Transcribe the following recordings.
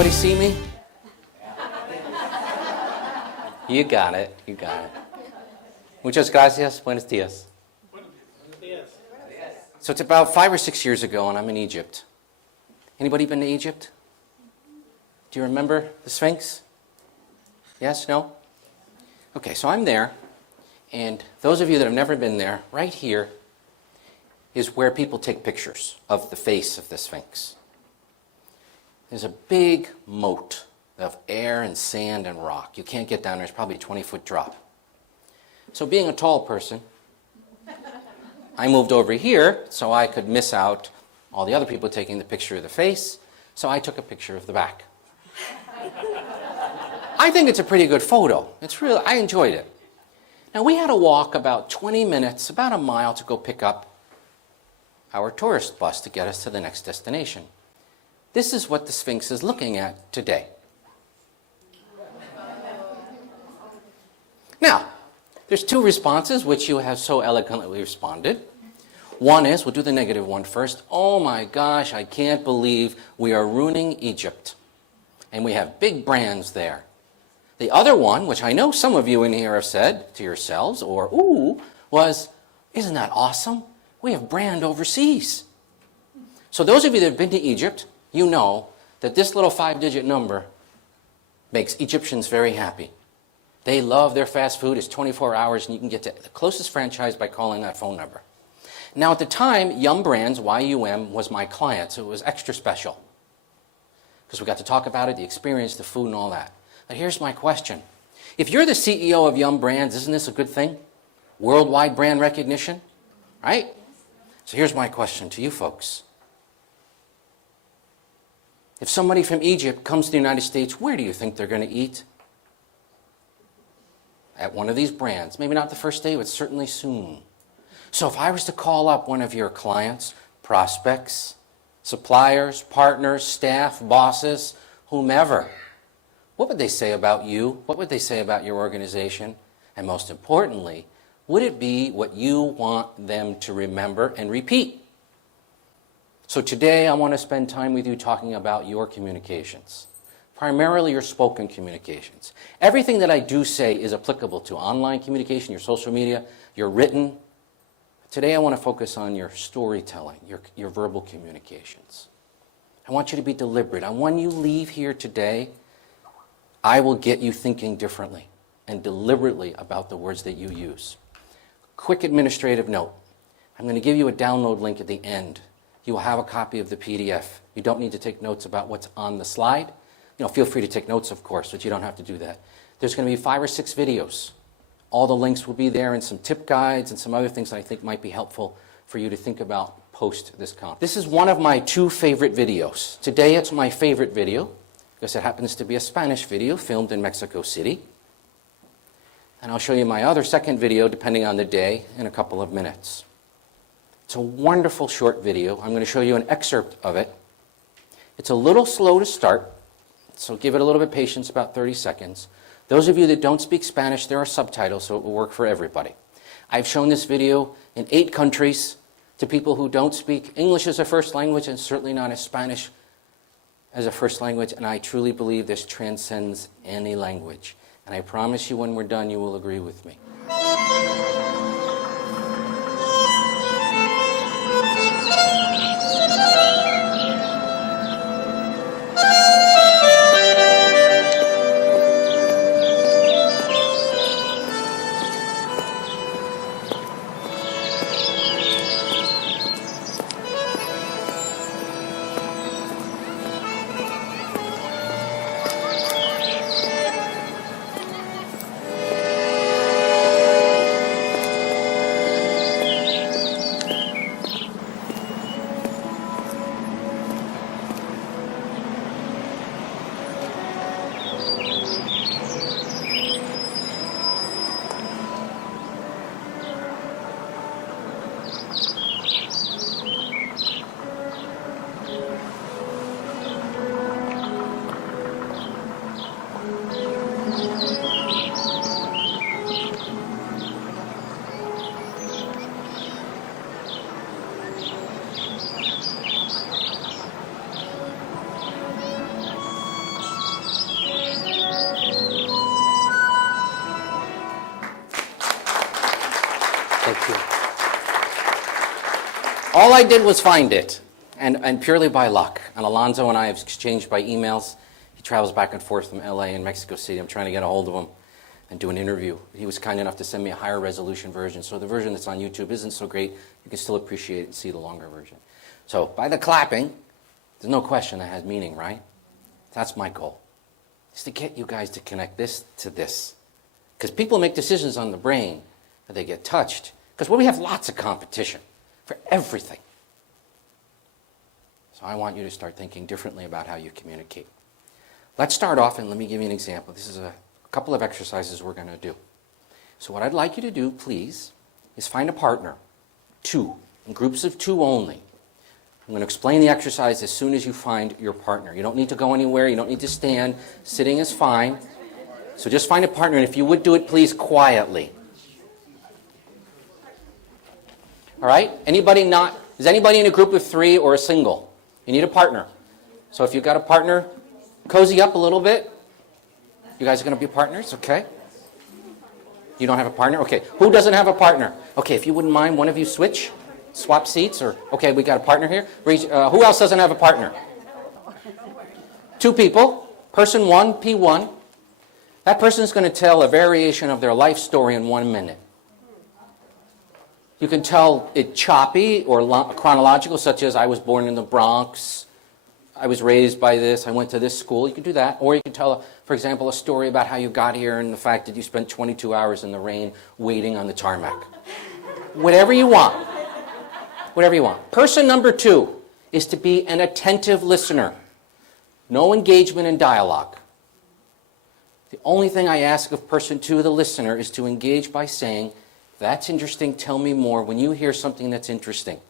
Everybody see me? You got it. You got it. Muchas gracias. Buenos dias. So it's about 5 or 6 years ago, and I'm in Egypt. Anybody been to Egypt? Do you remember the Sphinx? Yes? No? Okay, so I'm there, and those of you that have never been there, right here is where people take pictures of the face of the Sphinx. There's a big moat of air and sand and rock. You can't get down there. It's probably a 20-foot drop. So being a tall person, I moved over here so I could miss out all the other people taking the picture of the face, so I took a picture of the back. I think it's a pretty good photo. I enjoyed it. Now, we had to walk about 20 minutes, about a mile, to go pick up our tourist bus to get us to the next destination. This is what the Sphinx is looking at today. Now, there's two responses which you have so eloquently responded. One is, we'll do the negative one first. Oh my gosh, I can't believe we are ruining Egypt. And we have big brands there. The other one, which I know some of you in here have said to yourselves, or ooh, was, isn't that awesome? We have brand overseas. So those of you that have been to Egypt, you know that this little 5-digit number makes Egyptians very happy. They love their fast food. It's 24 hours, and you can get to the closest franchise by calling that phone number. Now, at the time, Yum Brands, Y-U-M, was my client, so it was extra special. Because we got to talk about it, the experience, the food, and all that. But here's my question. If you're the CEO of Yum Brands, isn't this a good thing? Worldwide brand recognition, right? So here's my question to you folks. If somebody from Egypt comes to the United States, where do you think they're going to eat? At one of these brands. Maybe not the first day, but certainly soon. So if I was to call up one of your clients, prospects, suppliers, partners, staff, bosses, whomever, what would they say about you? What would they say about your organization? And most importantly, would it be what you want them to remember and repeat? So today I want to spend time with you talking about your communications. Primarily your spoken communications. Everything that I do say is applicable to online communication, your social media, your written. Today I want to focus on your storytelling, your verbal communications. I want you to be deliberate. And when you leave here today, I will get you thinking differently and deliberately about the words that you use. Quick administrative note. I'm going to give you a download link at the end. You will have a copy of the PDF. You don't need to take notes about what's on the slide. Feel free to take notes, of course, but you don't have to do that. There's going to be 5 or 6 videos. All the links will be there and some tip guides and some other things that I think might be helpful for you to think about post this conference. This is one of my 2 favorite videos. Today it's my favorite video because it happens to be a Spanish video filmed in Mexico City. And I'll show you my other second video, depending on the day, in a couple of minutes. It's a wonderful short video. I'm going to show you an excerpt of it. It's a little slow to start. So give it a little bit of patience, about 30 seconds. Those of you that don't speak Spanish, there are subtitles, so it will work for everybody. I've shown this video in 8 countries to people who don't speak English as a first language and certainly not as Spanish as a first language, and I truly believe this transcends any language. And I promise you when we're done, you will agree with me. Thank you. All I did was find it, and purely by luck. And Alonzo and I have exchanged by emails. He travels back and forth from LA and Mexico City. I'm trying to get a hold of him and do an interview. He was kind enough to send me a higher resolution version, so the version that's on YouTube isn't so great. You can still appreciate it and see the longer version. So by the clapping, there's no question that has meaning, right? That's my goal, is to get you guys to connect this to this. Because people make decisions on the brain, and they get touched. Because we have lots of competition for everything. So I want you to start thinking differently about how you communicate. Let's start off, and let me give you an example. This is a couple of exercises we're going to do. So what I'd like you to do, please, is find a partner, 2, in groups of 2 only. I'm going to explain the exercise as soon as you find your partner. You don't need to go anywhere. You don't need to stand. Sitting is fine. So just find a partner, and if you would do it, please, quietly. All right? Is anybody in a group of 3 or a single? You need a partner. So if you've got a partner, cozy up a little bit. You guys are going to be partners, okay? You don't have a partner? Okay. Who doesn't have a partner? Okay, if you wouldn't mind, one of you swap seats, or, okay, we got a partner here. Who else doesn't have a partner? 2 people. Person 1, P1. That person is going to tell a variation of their life story in 1 minute. You can tell it choppy or chronological, such as I was born in the Bronx, I was raised by this, I went to this school. You can do that. Or you can tell, for example, a story about how you got here and the fact that you spent 22 hours in the rain waiting on the tarmac. Whatever you want. Whatever you want. Person number 2 is to be an attentive listener. No engagement in dialogue. The only thing I ask of person 2, the listener, is to engage by saying, "That's interesting, tell me more," when you hear something that's interesting.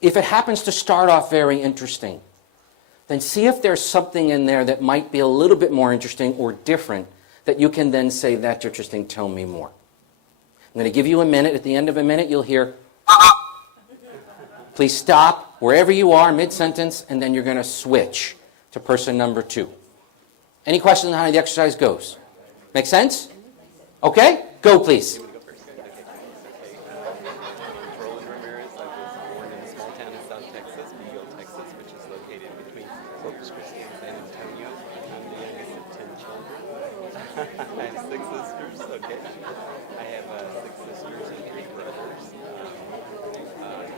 If it happens to start off very interesting, then see if there's something in there that might be a little bit more interesting or different that you can then say, "That's interesting, tell me more." I'm going to give you a minute. At the end of a minute, you'll hear, please stop wherever you are mid-sentence, and then you're going to switch to person number 2. Any questions on how the exercise goes? Make sense? Okay? Go, please. I have 6 sisters, okay. I have 6 sisters and 3 brothers.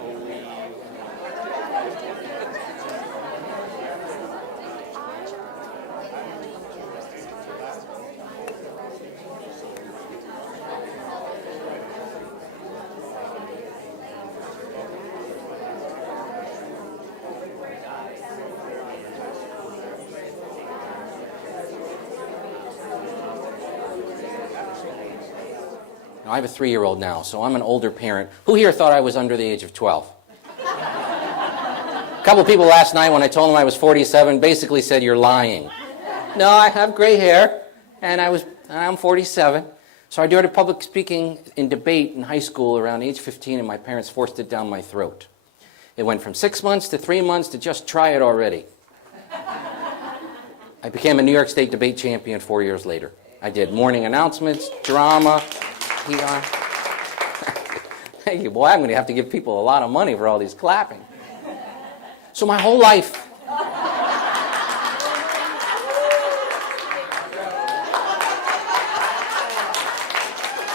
Only... I have a 3-year-old now, so I'm an older parent. Who here thought I was under the age of 12? A couple people last night when I told them I was 47 basically said, "You're lying." No, I have gray hair, and I'm 47. So I did public speaking in debate in high school around age 15, and my parents forced it down my throat. It went from 6 months to 3 months to just try it already. I became a New York State debate champion 4 years later. I did morning announcements, drama, PR. Thank you, boy. I'm going to have to give people a lot of money for all these clapping. So my whole life,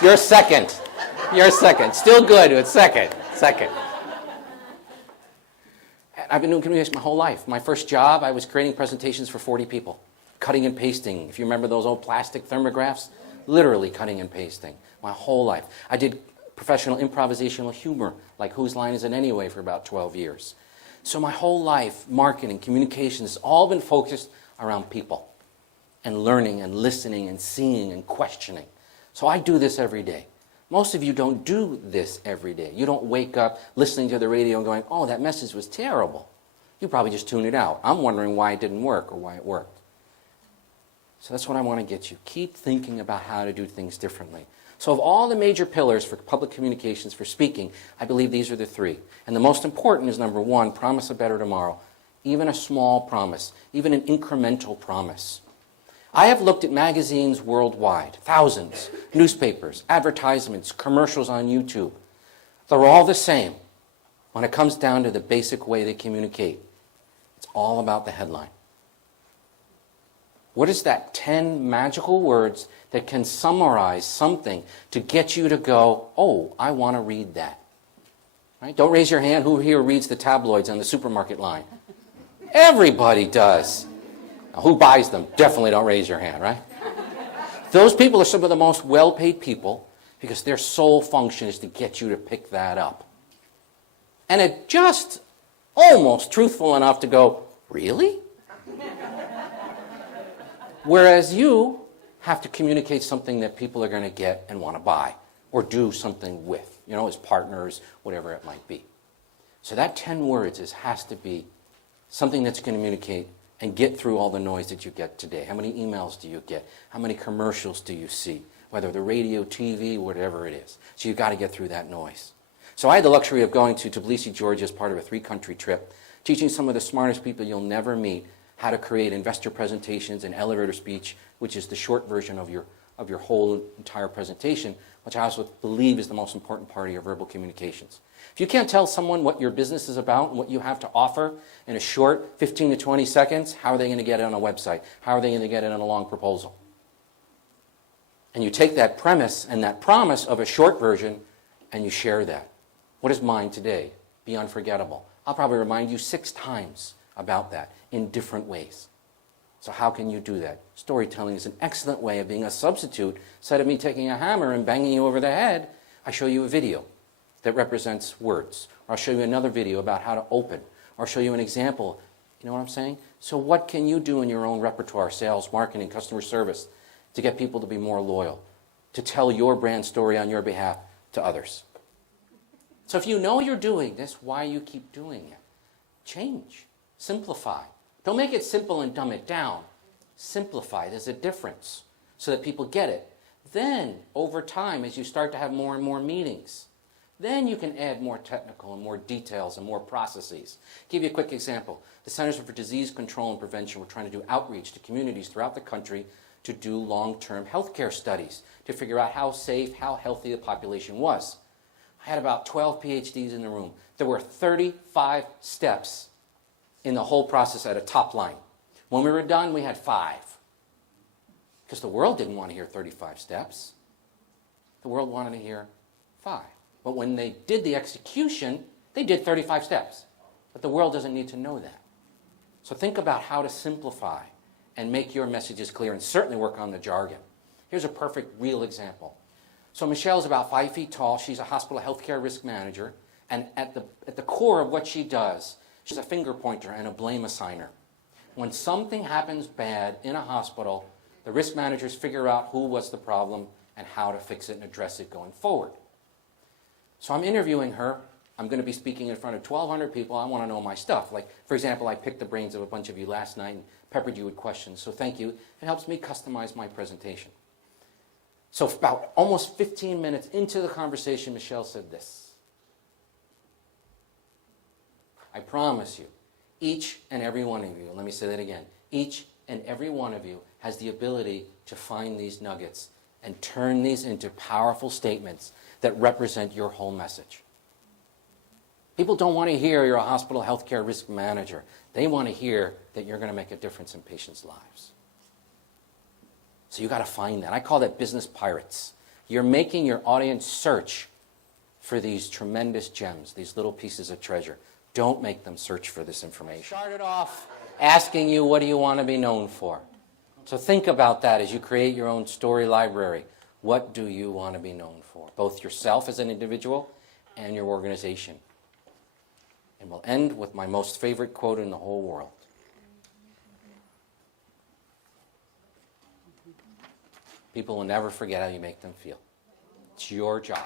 you're second. You're second. Still good, but second. I've been doing communication my whole life. My first job, I was creating presentations for 40 people. Cutting and pasting. If you remember those old plastic thermographs, literally cutting and pasting. My whole life. I did professional improvisational humor, like Whose Line Is It Anyway, for about 12 years. So my whole life, marketing, communications, has all been focused around people and learning and listening and seeing and questioning. So I do this every day. Most of you don't do this every day. You don't wake up listening to the radio and going, "Oh, that message was terrible." You probably just tune it out. I'm wondering why it didn't work or why it worked. So that's what I want to get you. Keep thinking about how to do things differently. So of all the major pillars for public communications, for speaking, I believe these are the 3. And the most important is number 1, promise a better tomorrow. Even a small promise, even an incremental promise. I have looked at magazines worldwide, thousands, newspapers, advertisements, commercials on YouTube. They're all the same when it comes down to the basic way they communicate. It's all about the headline. What is that 10 magical words that can summarize something to get you to go, oh, I want to read that? Right? Don't raise your hand. Who here reads the tabloids on the supermarket line? Everybody does. Now, who buys them? Definitely don't raise your hand, right? Those people are some of the most well-paid people because their sole function is to get you to pick that up. And it just almost truthful enough to go, really? Whereas you have to communicate something that people are going to get and want to buy or do something with, as partners, whatever it might be. So that 10 words has to be something that's going to communicate and get through all the noise that you get today. How many emails do you get? How many commercials do you see? Whether the radio, TV, whatever it is. So you've got to get through that noise. So I had the luxury of going to Tbilisi, Georgia as part of a 3-country trip, teaching some of the smartest people you'll never meet how to create investor presentations and elevator speech, which is the short version of your whole entire presentation, which I also believe is the most important part of your verbal communications. If you can't tell someone what your business is about and what you have to offer in a short 15 to 20 seconds, how are they going to get it on a website? How are they going to get it on a long proposal? And you take that premise and that promise of a short version and you share that. What is mine today? Be unforgettable. I'll probably remind you 6 times about that in different ways. So how can you do that? Storytelling is an excellent way of being a substitute. Instead of me taking a hammer and banging you over the head, I show you a video that represents words. Or I'll show you another video about how to open. Or I'll show you an example. You know what I'm saying? So what can you do in your own repertoire, sales, marketing, customer service, to get people to be more loyal, to tell your brand story on your behalf to others? So if you know you're doing this, why you keep doing it? Change. Simplify. Don't make it simple and dumb it down. Simplify. There's a difference so that people get it. Then, over time, as you start to have more and more meetings, then you can add more technical and more details and more processes. Give you a quick example. The Centers for Disease Control and Prevention were trying to do outreach to communities throughout the country to do long-term healthcare studies to figure out how safe, how healthy the population was. I had about 12 PhDs in the room. There were 35 steps in the whole process at a top line. When we were done, we had 5. Because the world didn't want to hear 35 steps. The world wanted to hear 5. But when they did the execution, they did 35 steps. But the world doesn't need to know that. So think about how to simplify and make your messages clear, and certainly work on the jargon. Here's a perfect, real example. So Michelle's about 5 feet tall. She's a hospital healthcare risk manager. And at the core of what she does, she's a finger pointer and a blame assigner. When something happens bad in a hospital, the risk managers figure out who was the problem and how to fix it and address it going forward. So I'm interviewing her. I'm going to be speaking in front of 1,200 people. I want to know my stuff. Like, for example, I picked the brains of a bunch of you last night and peppered you with questions. So thank you. It helps me customize my presentation. So about almost 15 minutes into the conversation, Michelle said this. I promise you, each and every one of you, let me say that again, each and every one of you has the ability to find these nuggets and turn these into powerful statements that represent your whole message. People don't want to hear you're a hospital healthcare risk manager. They want to hear that you're going to make a difference in patients' lives. So you got to find that. I call that business pirates. You're making your audience search for these tremendous gems, these little pieces of treasure. Don't make them search for this information. Started off asking you, what do you want to be known for? So think about that as you create your own story library. What do you want to be known for? Both yourself as an individual and your organization. And we'll end with my most favorite quote in the whole world. People will never forget how you make them feel. It's your job.